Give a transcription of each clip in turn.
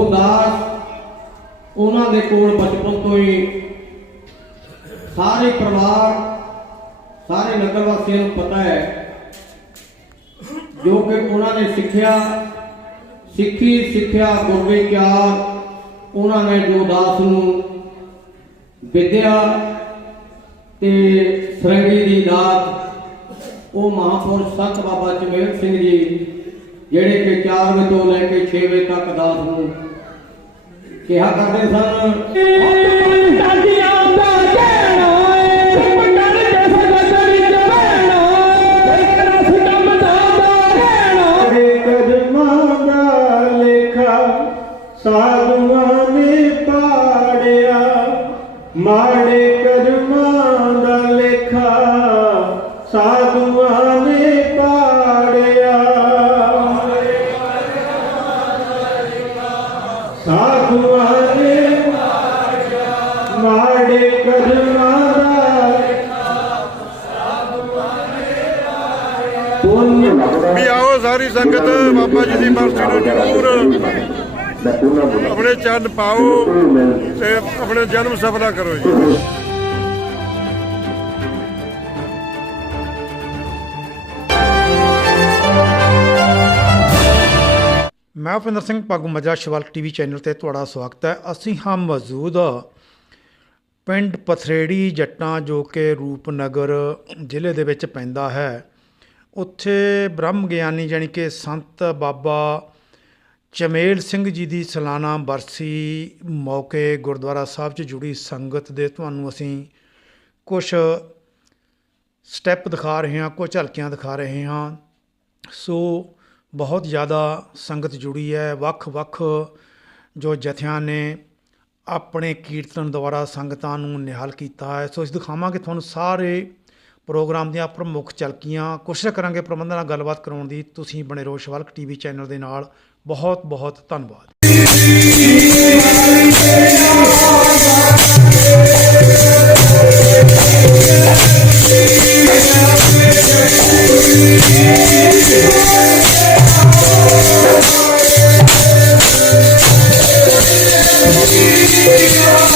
ਉਹ ਦਾਸ ਉਹਨਾਂ ਦੇ ਕੋਲ ਬਚਪਨ ਤੋਂ ਹੀ ਸਾਰੇ ਪਰਿਵਾਰ, ਸਾਰੇ ਨਗਰ ਵਾਸੀਆਂ ਨੂੰ ਪਤਾ ਹੈ ਜੋ ਕਿ ਉਹਨਾਂ ਨੇ ਸਿੱਖਿਆ, ਸਿੱਖੀ, ਸਿੱਖਿਆ ਗੁਰਵਿਚਾਰ ਉਹਨਾਂ ਨੇ ਜੋ ਦਾਸ ਨੂੰ ਵਿਦਿਆ ਤੇ ਸਰੰਗੀ ਦੀ ਦਾਤ, ਉਹ ਮਹਾਪੁਰਸ਼ ਸੰਤ ਬਾਬਾ ਚਮੇਲ ਸਿੰਘ ਜੀ, ਜਿਹੜੇ ਕਿ 4 ਵਜੇ ਤੋਂ ਲੈ ਕੇ 6 ਵਜੇ ਤੱਕ ਦਾਸ ਨੂੰ ਕਿਹਾ ਕਰਦੇ ਸਨ। ਦਾਦੀਆਂ ਦਾ ਕਹਿਣਾ ਏ ਸਿਮਟਣ ਦੇ ਸਗਤ ਵਿੱਚ ਬਹਿਣਾ ਇੱਕ ਰਸ ਕੰਮ ਦਾ ਕਹਿਣਾ ਮਾੜੇ ਕਦਮਾਂ ਦਾ ਲੇਖਾ ਸਾਧੂਆਂ ਨੇ ਪਾੜਿਆ। ਮਾੜੇ ਕਦਮਾਂ ਦਾ ਲੇਖਾ ਸਾਧੂਆਂ ਸੰਗਤ, ਬਾਬਾ ਜੀ ਦੀ ਬਰਸੀ ਨੂੰ ਜ਼ਰੂਰ ਆਪਣੇ ਚਰਨ ਪਾਓ ਤੇ ਆਪਣੇ ਜਨਮ ਸਫਲਾ ਕਰੋ ਜੀ। ਮੈਂ ਭਿੰਦਰ ਸਿੰਘ ਪੱਗ ਮਜਾ ਸ਼ਿਵਲ ਟੀਵੀ ਚੈਨਲ ਤੇ ਤੁਹਾਡਾ ਸਵਾਗਤ ਹੈ। ਅਸੀਂ ਹਾਂ ਮੌਜੂਦ ਪਿੰਡ ਪਥਰੇੜੀ ਜੱਟਾਂ ਜੋ ਕਿ ਰੂਪਨਗਰ ਜ਼ਿਲ੍ਹੇ ਦੇ ਵਿੱਚ ਪੈਂਦਾ ਹੈ। ਉੱਥੇ ਬ੍ਰਹਮ ਗਿਆਨੀ ਜਾਣੀ ਕਿ ਸੰਤ ਬਾਬਾ ਚਮੇਲ ਸਿੰਘ ਜੀ ਦੀ ਸਾਲਾਨਾ ਬਰਸੀ ਮੌਕੇ ਗੁਰਦੁਆਰਾ ਸਾਹਿਬ 'ਚ ਜੁੜੀ ਸੰਗਤ ਦੇ ਤੁਹਾਨੂੰ ਅਸੀਂ ਕੁਝ ਸਟੈਪ ਦਿਖਾ ਰਹੇ ਹਾਂ ਕੁਝ ਝਲਕੀਆਂ ਦਿਖਾ ਰਹੇ ਹਾਂ। ਸੋ ਬਹੁਤ ਜ਼ਿਆਦਾ ਸੰਗਤ ਜੁੜੀ ਹੈ, ਵੱਖ-ਵੱਖ ਜੋ ਜਥਿਆਂ ਨੇ ਆਪਣੇ ਕੀਰਤਨ ਦੁਆਰਾ ਸੰਗਤਾਂ ਨੂੰ ਨਿਹਾਲ ਕੀਤਾ ਹੈ। ਸੋ ਅਸੀਂ ਦਿਖਾਵਾਂਗੇ ਤੁਹਾਨੂੰ ਸਾਰੇ ਪ੍ਰੋਗਰਾਮ ਦੀਆਂ ਪ੍ਰਮੁੱਖ ਝਲਕੀਆਂ ਕੋਸ਼ਿਸ਼ ਕਰਾਂਗੇ ਪ੍ਰਬੰਧਨ ਨਾਲ ਗੱਲਬਾਤ ਕਰਾਉਣ ਦੀ। ਤੁਸੀਂ ਬਣੇ ਰਹੋ ਸ਼ਿਵਲਕ ਟੀਵੀ ਚੈਨਲ ਦੇ ਨਾਲ। ਬਹੁਤ ਬਹੁਤ ਧੰਨਵਾਦ। ਤੱਕ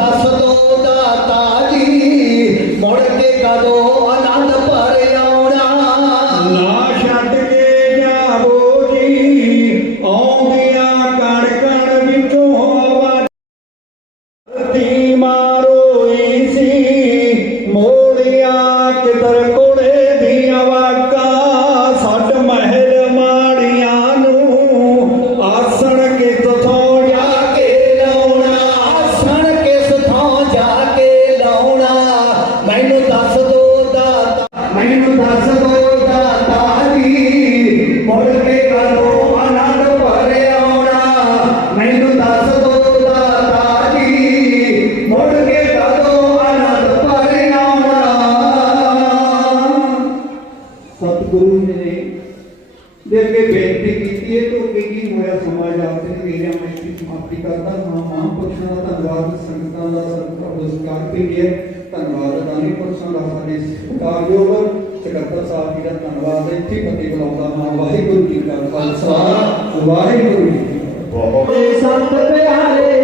class ਗੁਰੂ ਜੀ ਨੇ ਦੇ ਅੱਗੇ ਬੇਨਤੀ ਕੀਤੀ ਹੈ ਤੋਂ ਕਿ ਕੀ ਹੋਇਆ, ਸਮਾਜ ਆਪਸੇ ਮੇਰਾ ਮੈਂ ਇਸ ਸਮਾਪਤੀ ਕਰਦਾ ਹਾਂ ਮਹਾਂਪੁਰਸ਼ਾਂ ਦਾ ਧੰਨਵਾਦ, ਸੰਗਤਾਂ ਦਾ ਸਤਿਕਾਰ ਪੁਰਸਕਾਰ ਭੇਜਿਆ ਧੰਨਵਾਦ ਦਾਨੀ ਪੁਰਸ਼ਾਂ ਦਾ ਸਾਡੇ ਸਤਿਕਾਰਯੋਗ ਸਕੱਤਰ ਸਾਹਿਬ ਜੀ ਦਾ ਧੰਨਵਾਦ ਇੱਥੇ ਫਤਿਹ ਬੁਲਾਉਂਦਾ ਹਾਂ ਵਾਹਿਗੁਰੂ ਜੀ ਕਾ ਖਾਲਸਾ, ਵਾਹਿਗੁਰੂ ਜੀ ਬਹੁਤ ਸੰਤ ਪਿਆਰੇ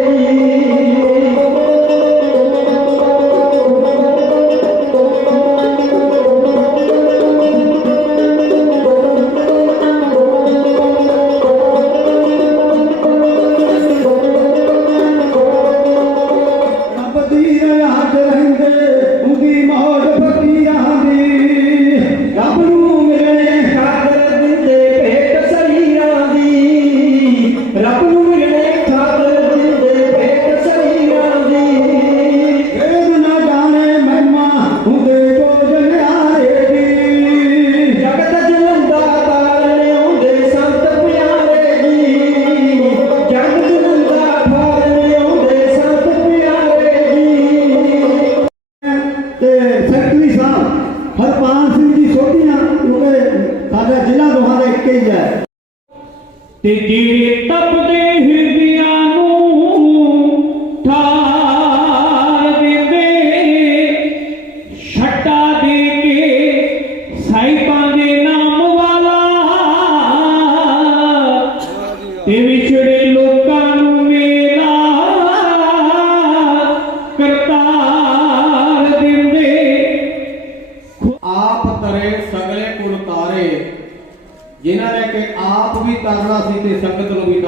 ਆਪ ਸੀ ਤੇ ਸੰਗਤ ਨੂੰ ਵੀ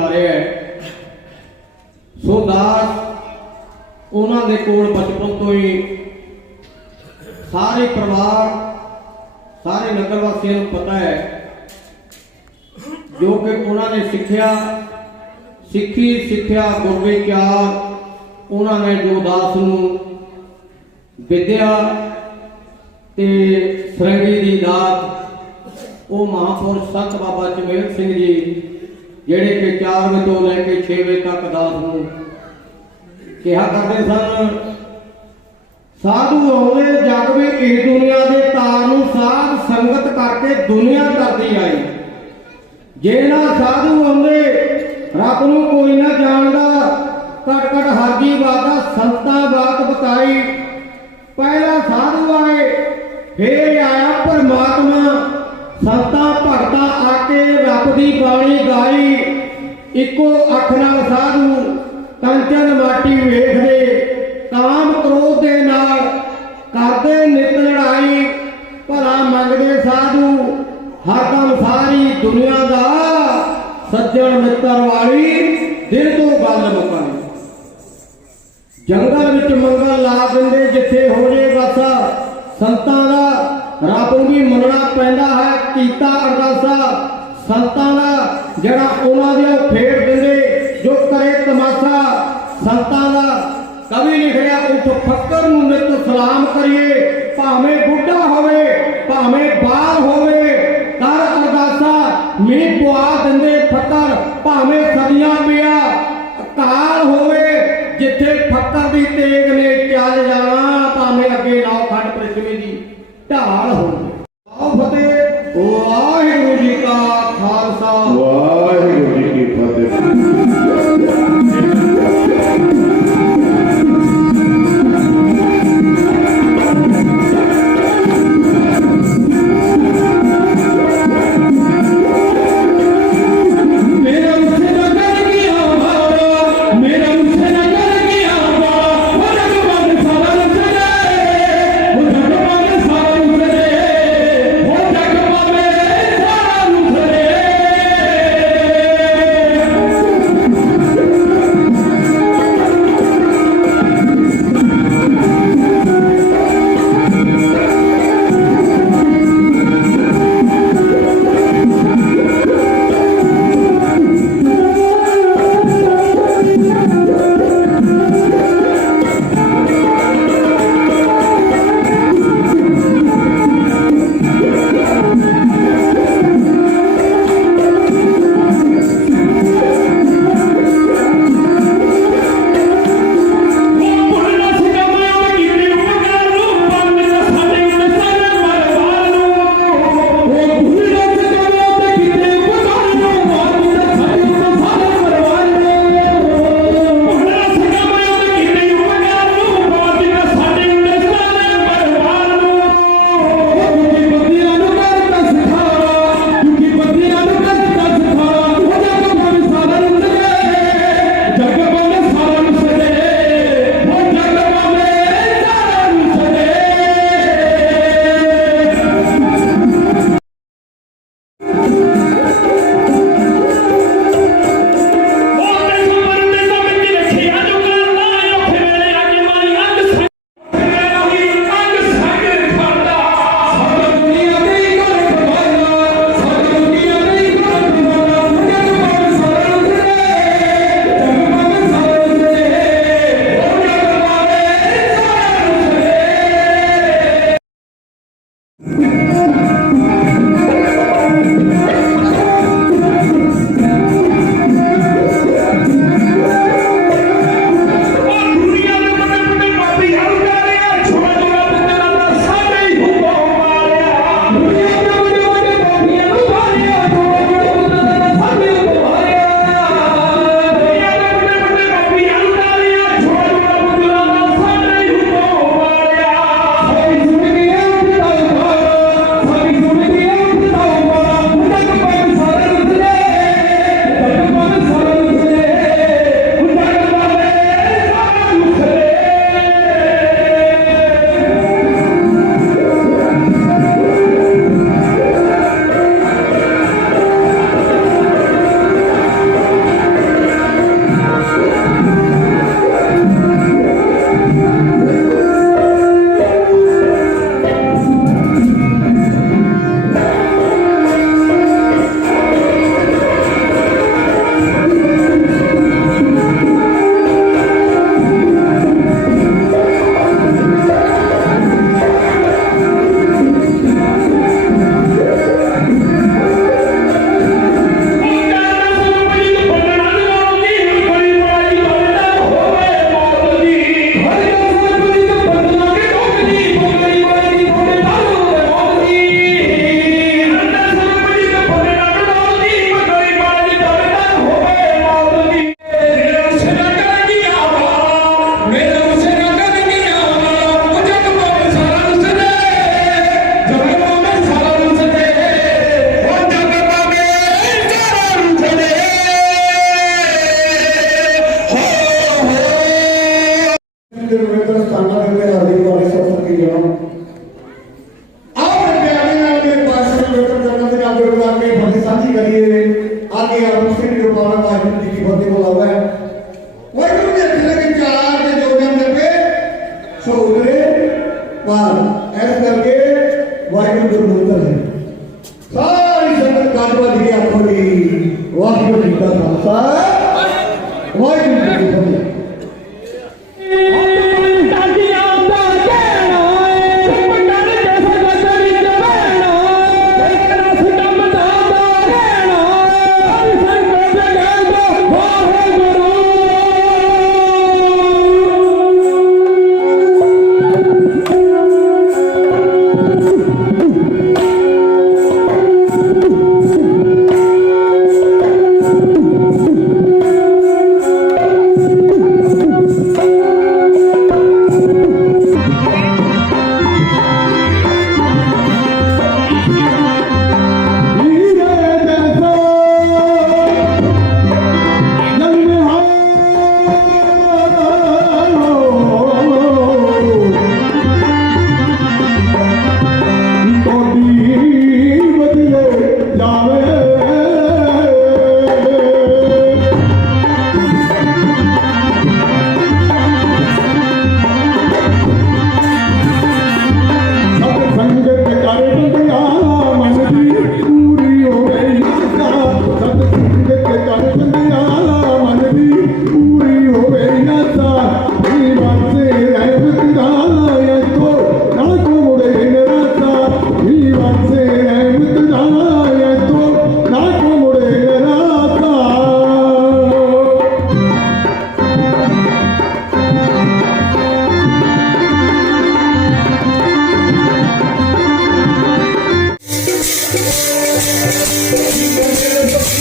ਸੋ ਦਾਸ, ਉਹਨਾਂ ਦੇ ਕੋਲ ਬਚਪਨ ਤੋਂ ਹੀ ਸਾਰੇ ਪਰਿਵਾਰ, ਸਾਰੇ ਨਗਰ ਵਾਸੀਆਂ ਨੂੰ ਪਤਾ ਹੈ, ਜੋ ਕਿ ਉਹਨਾਂ ਨੇ ਸਿੱਖਿਆ, ਸਿੱਖੀ ਸਿੱਖਿਆ ਗੁਰਵਿਚਾਰ ਉਹਨਾਂ ਨੇ ਜੋ ਦਾਸ ਨੂੰ ਵਿਦਿਆ ਤੇ ਸਰੰਗੀ ਦੀ ਦਾਤ ਉਹ ਮਹਾਪੁਰਸ਼ ਸੰਤ ਬਾਬਾ ਚਮੇਲ ਸਿੰਘ ਜੀ, ਜਿਹੜੇ ਕਿ 4 ਵਜੇ ਤੋਂ ਲੈ ਕੇ 6 ਵਜੇ ਤੱਕ ਦਾਸ ਨੂੰ ਕਿਹਾ ਕਰਦੇ ਸਨ, ਸਾਧੂ ਆਉਂਦੇ ਜਗ ਵਿੱਚ ਇਸ ਦੁਨੀਆ ਦੇ ਤਾਰ ਨੂੰ ਸਾਧ ਸੰਗਤ ਕਰਕੇ ਦੁਨੀਆ ਕਰਦੀ ਆਈ। ਜੇ ਸਾਧੂ ਆਉਂਦੇ, ਰੱਬ ਨੂੰ ਕੋਈ ਨਾ ਜਾਣਦਾ। ਘਟ ਘਟ ਹਾਜੀ ਬਾਦਾ ਸੰਤਾਂ ਬਾਤ ਬਤਾਈ। ਪਹਿਲਾ ਸਾਧੂ ਆਏ, ਫੇਰ ਇੱਕੋ ਅੱਖ ਨਾਲ ਸਾਧੂ ਕੰਚਨ ਮਾਟੀ ਵੇਖਦੇ, ਕਾਮ ਕ੍ਰੋਧ ਦੇ ਨਾਲ ਕਰਦੇ ਨਿਤ ਲੜਾਈ, ਭਲਾ ਮੰਗਦੇ ਸਾਧੂ ਹਰਦਮ ਸਾਰੀ ਦੁਨੀਆ ਦਾ ਸੱਜਣ ਮਿੱਤਰ ਵਾਲੀ ਦਿਲ ਤੋਂ ਗੱਲ ਮੁਕਾਈ ਜੰਗਲ ਵਿੱਚ ਮੰਗਲ ਲਾ ਦਿੰਦੇ ਜਿੱਥੇ ਹੋ ਜੇ ਵਸਾ ਸੰਤਾਂ ਦਾ ਰੱਬ ਨੂੰ ਵੀ ਮੰਨਣਾ ਪੈਂਦਾ ਹੈ, ਕੀਤਾ ਅਰਦਾਸਾ। ਸੰਤਾਂ ਦਾ ਜਿਹੜਾ ਉਹਨਾਂ ਦੇ ਫੇਰ ਦਿੰਦੇ, ਜੋ ਕਰੇ ਤਮਾਸ਼ਾ, ਸੰਤਾਂ ਦਾ ਕਵੀ ਲਿਖਿਆ ਉਠ ਫੱਕਰ ਨੂੰ ਨਿਤ ਸਲਾਮ ਕਰੀਏ, ਭਾਵੇਂ ਬੁੱਢਾ ਹੋਵੇ, ਭਾਵੇਂ ਬਾਲ ਹੋਵੇ ਕਰ ਅਰਦਾਸਾ, ਮੀਂਹ ਪਵਾ ਦਿੰਦੇ ਫੱਕਰ, ਭਾਵੇਂ ਕਾ ਖਾਲਸਾ ਵਾਹਿਗੁਰੂ ਜੀ ਕੀ ਫਤਿਹ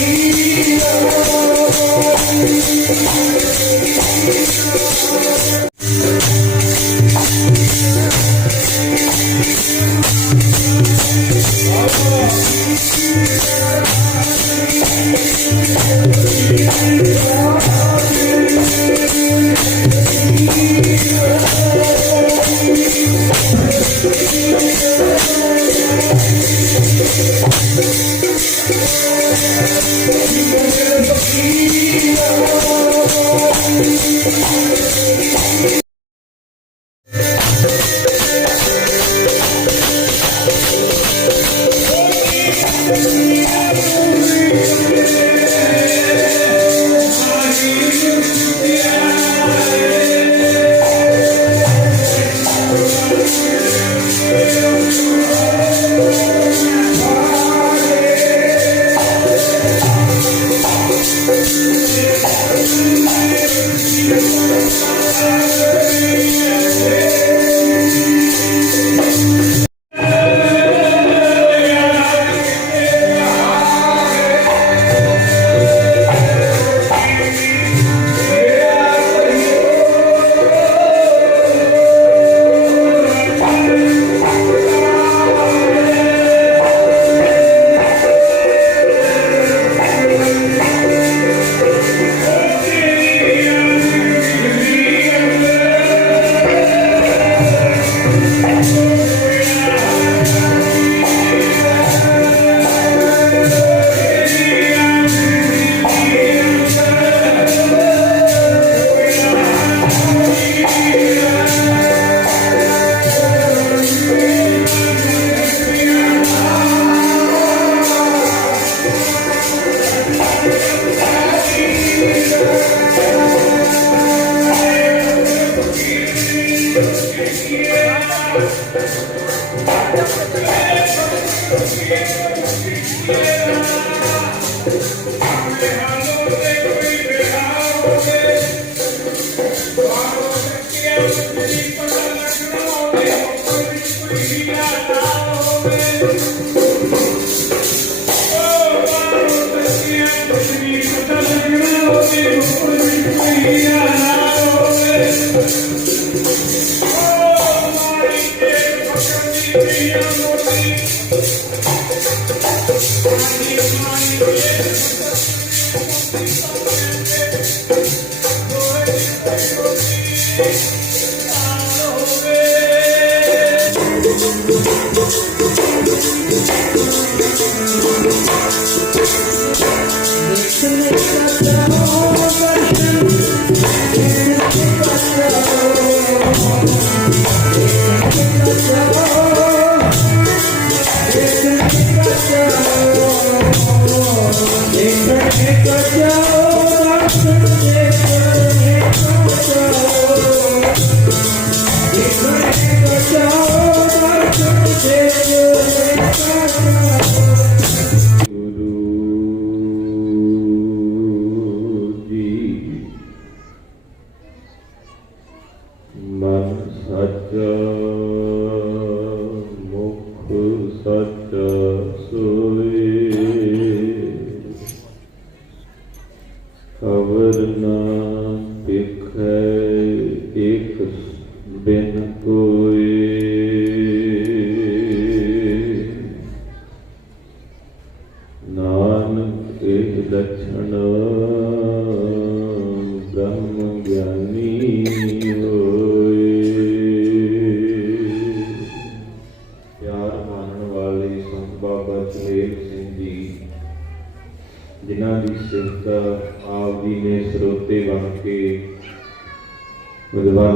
Thank you. Thank you.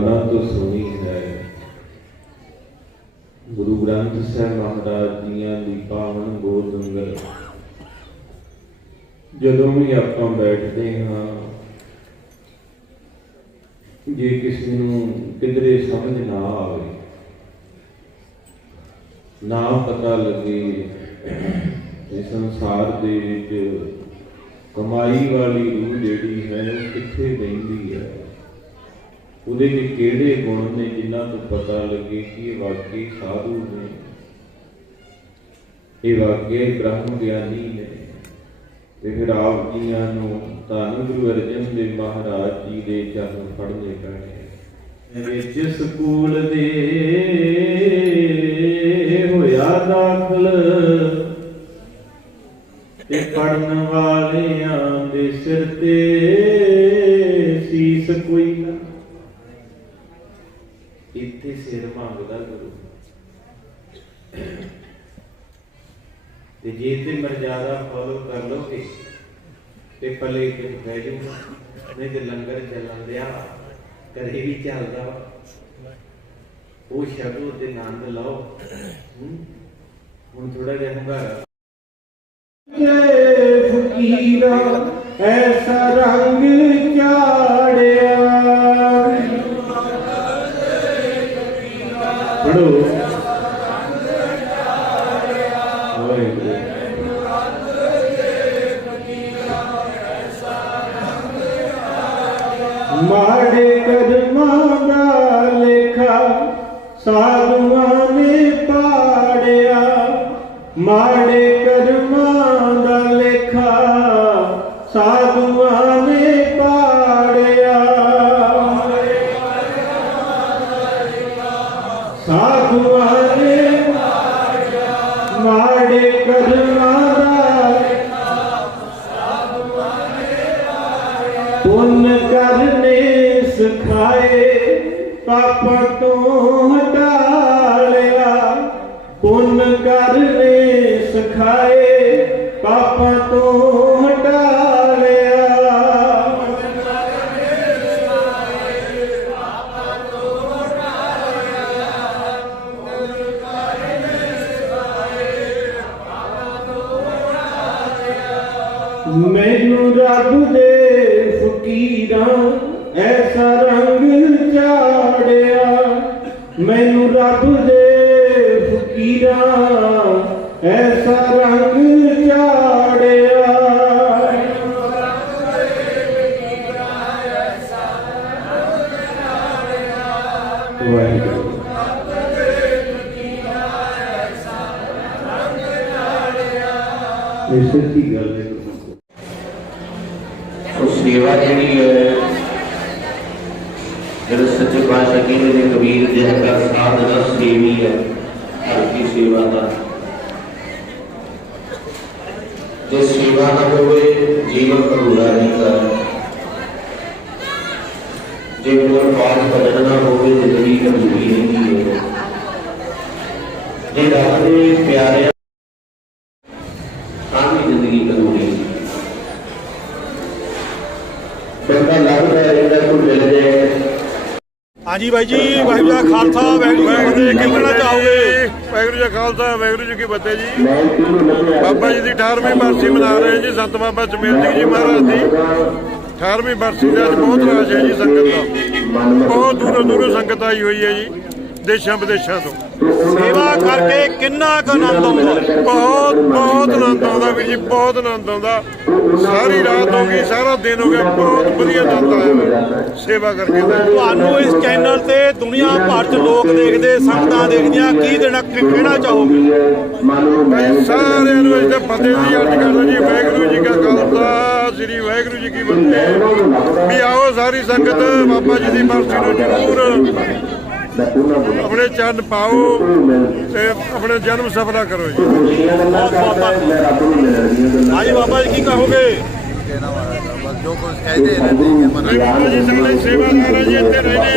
ਵਿਦਵਾਨਾਂ ਤੋਂ ਸੁਣੀ ਹੈ। ਗੁਰੂ ਗ੍ਰੰਥ ਸਾਹਿਬ ਮਹਾਰਾਜ ਜੀਆਂ ਦੀ ਪਾਵਨ ਗੋਦ ਲੰਗਰ ਜਦੋਂ ਵੀ ਆਪਾਂ ਬੈਠਦੇ ਹਾਂ, ਜੇ ਕਿਸੇ ਨੂੰ ਕਿਧਰੇ ਸਮਝ ਨਾ ਆਵੇ, ਨਾ ਪਤਾ ਲੱਗੇ ਇਸ ਸੰਸਾਰ ਦੇ ਵਿੱਚ ਕਮਾਈ ਵਾਲੀ ਰੂਹ ਜਿਹੜੀ ਹੈ ਉਹ ਕਿੱਥੇ ਬੈਂਦੀ ਹੈ। ਉਹਦੇ ਵਿੱਚ ਕਿਹੜੇ ਗੁਣ ਨੇ ਜਿਨ੍ਹਾਂ ਤੋਂ ਪਤਾ ਲੱਗੇ ਕਿ ਇਹ ਵਾਕਈ ਸਾਧੂ ਨੇ? ਇਹ ਵਾਕਈ ਬ੍ਰਹਮ ਗਿਆਨੀ ਨੇ। ਤੇ ਫਿਰ ਆਪ ਜੀਆਂ ਨੂੰ ਧੰਨ ਗੁਰੂ ਅਰਜਨ ਦੇਵ ਮਹਾਰਾਜ ਜੀ ਦੇ ਚਰਨ ਫੜਨੇ ਪੈਣੇ। ਵਿੱਚ ਸਕੂਲ ਦੇ ਹੋਇਆ ਦਾਖਲ, ਤੇ ਪੜਨ ਵਾਲਿਆਂ ਦੇ ਸਿਰ ਤੇ ਸੀਸ ਕੋਈ ਨਾ ਇੱਥੇ ਸਿਰ ਮੰਗਦਾ ਗੁਰੂ ਤੇ ਜੇ ਤੇ ਮਰਜ਼ਾਦਾ ਫੋਲੋ ਕਰ ਲੋਗੇ ਤੇ ਪਲੇ ਤੇ ਬਹਿ ਜਾਊਗਾ ਨਹੀਂ ਤੇ ਲੰਗਰ ਚੱਲਣ ਕਰੇ ਵੀ ਚੱਲਦਾ। ਉਹ ਸ਼ਬਦ ਤੇ ਆਨੰਦ ਲਓ। ਹੁਣ ਥੋੜਾ ਜਿਹਾ ਹੰਗਾਰਾ। ਫਕੀਰਾ, ਐਸਾ ਰੰਗ ਪਾਪਾਂ ਤੋਂ ਹਟਾ ਲਿਆ ਪੁੰਨ ਕਰਨੇ ਸਿਖਾਏ, ਪਾਪਾਂ ਤੋਂ ਹਟਾ ਲਿਆ ਮੈਨੂੰ ਰੱਬ ਦੇ ਫਕੀਰਾਂ, ਐਸਾ ਇਹ ਸੱਚੀ ਗੱਲ ਹੈ ਗੁਰੂ ਉਹ ਸੇਵਾ ਜਿਹੜੀ ਹੈ ਜਿਹੜਾ ਸੱਚੇ ਪਾਤਸ਼ਾਹ ਕਹਿੰਦੇ ਨੇ ਕਬੀਰ ਜਿਹ ਦਾ ਸਾਧ ਦਾ ਸੇਵੀ ਹੈ ਹਰ ਕੀ ਸੇਵਾ ਦਾ ਜੇ ਸੇਵਾ ਨਾ ਹੋਵੇ ਜੀਵਨ ਅਧੂਰਾ ਨਹੀਂ ਕਰ ਜੇ ਕੋਈ ਪਾਠ ਭਜਨ ਨਾ ਹੋਵੇ ਜ਼ਿੰਦਗੀ ਅਧੂਰੀ ਨਹੀਂ ਹੈ ਜੇ ਰੱਬ ਹਾਂਜੀ ਬਾਈ ਜੀ ਵਾਹਿਗੁਰੂ ਜੀ ਕਾ ਖਾਲਸਾ ਵਾਹਿਗੁਰੂ ਜੀ ਕੀ ਜੀ ਫਤਿਹ। ਕੀ ਕਹਿਣਾ ਫਤਿਹ। ਚਾਹੋਗੇ? ਵਾਹਿਗੁਰੂ ਜੀ ਕਾ ਖਾਲਸਾ ਵਾਹਿਗੁਰੂ ਜੀ ਕੀ ਫਤਿਹ ਜੀ। ਬਾਬਾ ਜੀ ਦੀ 18ਵੀਂ ਬਰਸੀ ਮਨਾ ਰਹੇ ਜੀ ਸੰਤ ਬਾਬਾ ਚਮੇਲ ਸਿੰਘ ਜੀ ਮਹਾਰਾਜ ਦੀ। 18ਵੀਂ ਬਰਸੀ ਦੇ ਅੱਜ ਬਹੁਤ ਰਾਸ਼ ਹੈ ਜੀ ਸੰਗਤ ਦਾ। ਬਹੁਤ ਦੂਰੋਂ ਦੂਰੋਂ ਸੰਗਤ ਆਈ ਹੋਈ ਹੈ ਜੀ। ਦੇਸ਼ਾਂ ਵਿਦੇਸ਼ਾਂ ਤੋਂ। ਸੇਵਾ ਕਰਕੇ ਕਿੰਨਾ ਕੁ ਆਨੰਦ ਆਉਂਦਾ। ਬਹੁਤ ਬਹੁਤ ਆਨੰਦ ਆਉਂਦਾ ਵੀਰ ਜੀ ਬਹੁਤ ਆਨੰਦ ਆਉਂਦਾ। ਸਾਰੀ ਰਾਤ ਹੋ ਗਈ ਸਾਰਾ ਦਿਨ ਹੋ ਗਿਆ ਬਹੁਤ ਵਧੀਆ ਆਨੰਦ ਆਇਆ ਸੇਵਾ ਕਰਕੇ ਤੁਹਾਨੂੰ ਇਸ ਚੈਨਲ ਤੇ ਦੁਨੀਆ ਭਰ ਚ ਲੋਕ ਦੇਖਦੇ ਸੰਗਤਾਂ ਦੇਖਦੀਆਂ ਕੀ ਦੇਣਾ ਕਿ- ਕਹਿਣਾ ਚਾਹੋਗੇ? ਸਾਰਿਆਂ ਨੂੰ ਇਸ ਫਤਿਹ ਦੀ ਅਰਜ਼ ਕਰਦਾ ਜੀ ਵਾਹਿਗੁਰੂ ਜੀ ਕਾ ਖਾਲਸਾ ਸ੍ਰੀ ਵਾਹਿਗੁਰੂ ਜੀ ਕੀ ਫਤਿਹ। ਵੀ ਆਓ ਸਾਰੀ ਸੰਗਤ ਬਾਬਾ ਜੀ ਦੀ ਬਰਸੀ ਨੂੰ ਜ਼ਰੂਰ ਆਪਣੇ ਚਰਨ ਪਾਓ ਤੇ ਆਪਣੇ ਜਨਮ ਸਫਲਾ ਕਰੋ ਜੀ। ਹਾਂਜੀ ਬਾਬਾ ਜੀ ਕੀ ਕਹੋਗੇ? ਬਾਬਾ ਜੀ ਸਾਡੇ ਸੇਵਾਦਾਰ ਹੈ ਜੀ ਇੱਥੇ ਰਹਿੰਦੇ